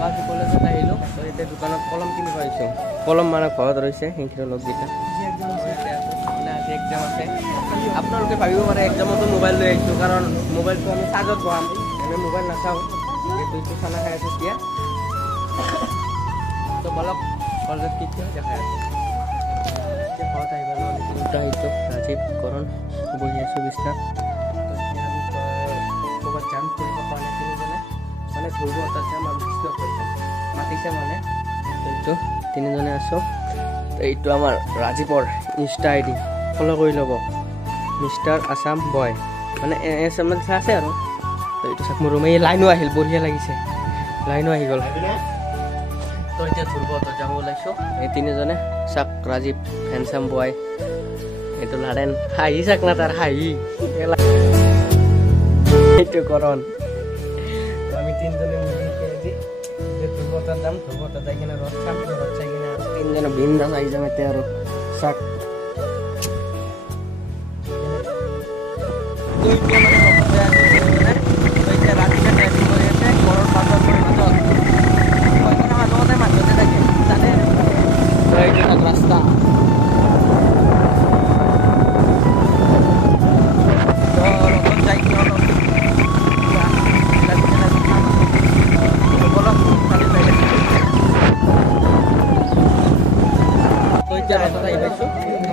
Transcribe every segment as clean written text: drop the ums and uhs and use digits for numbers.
class কলেজত আহিলোঁ তো এতিয়া দোকানত কলম কিনিব আহিছোঁ কলম মানে ঘৰত ৰৈছে সেইখিনি লগকেইটা মানে আজি এক্সাম আছে আপোনালোকে ভাবিব পাৰে এক্সামতো মোবাইল লৈ আহিছোঁ কাৰণ মোবাইলটো আমি চাৰ্জত বহাম আমি মোবাইল নাচাওঁ এইটো খানা খাই আছোঁ এতিয়া তো বলক কলেজত কি কি দেখাই আছোঁ এতিয়া ঘৰত আহিব নহ'লে তিনিটা আহিছোঁ ৰাজীৱ কৰণ বহি আছোঁ বিছনাত তো এতিয়া আমি ক'ৰবাত যাম ফুৰিব কাৰণে তিনিজনে মানে ঘূৰিব তাত যাম আৰু ডিস্কাছ কৰিম মাতিছে মানে এইটো তিনিজনে আছোঁ তো এইটো আমাৰ ৰাজীৱৰ ইনষ্টা আই ডি ফ'ল' কৰি ল'ব মিষ্টাৰ আছাম বয় মানে এছএমএছ আছে আৰু তো এইটো চাওক মোৰ ৰুমে এই লাইনো আহিল বঢ়িয়া লাগিছে লাইনো আহি গ'ল তো এতিয়া ঘূৰিব তো যাব ওলাইছোঁ এই তিনিজনে চাওক ৰাজীৱ হেণ্ডচাম বয় এইটো লাডেন হাঁহি চাওক না তাৰ হাঁহি এইটো কৰণ আমি তিনিজনে মিলি আজি ধ্ৰুৱতাত যাম ধ্ৰুৱতাত যাই কিনে ৰথ চাম ৰথ চাই কিনে তিনিজনে বিন্দাছ আহি যাম এতিয়া আৰু চাওক ৰাস্তা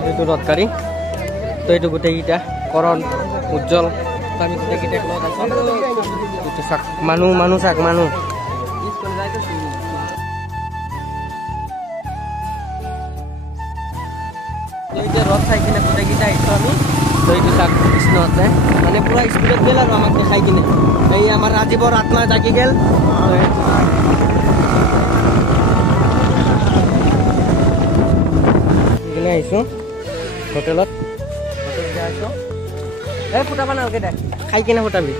এইটো ৰথ গাড়ী তো এইটো গোটেইকেইটা কৰণ উজ্জ্বল তো আমি গোটেইকেইটাক লগত আছোঁ এইটো চাওক মানুহ চাওক মানুহ তো এতিয়া ৰথ চাই কিনে গোটেইকেইটা আহিছোঁ আমি তো এইটো চাওক কৃষ্ণ আছে মানে পুৰা স্পীডত গ'ল আৰু আমাক দেখাই কিনে এই আমাৰ ৰাজীৱৰ আত্মা জাগি গ'ল আহিছোঁ হোটেলত আহিছোঁ এই ফুটাবা নালাগে দে খাই কিনে ফুটাবি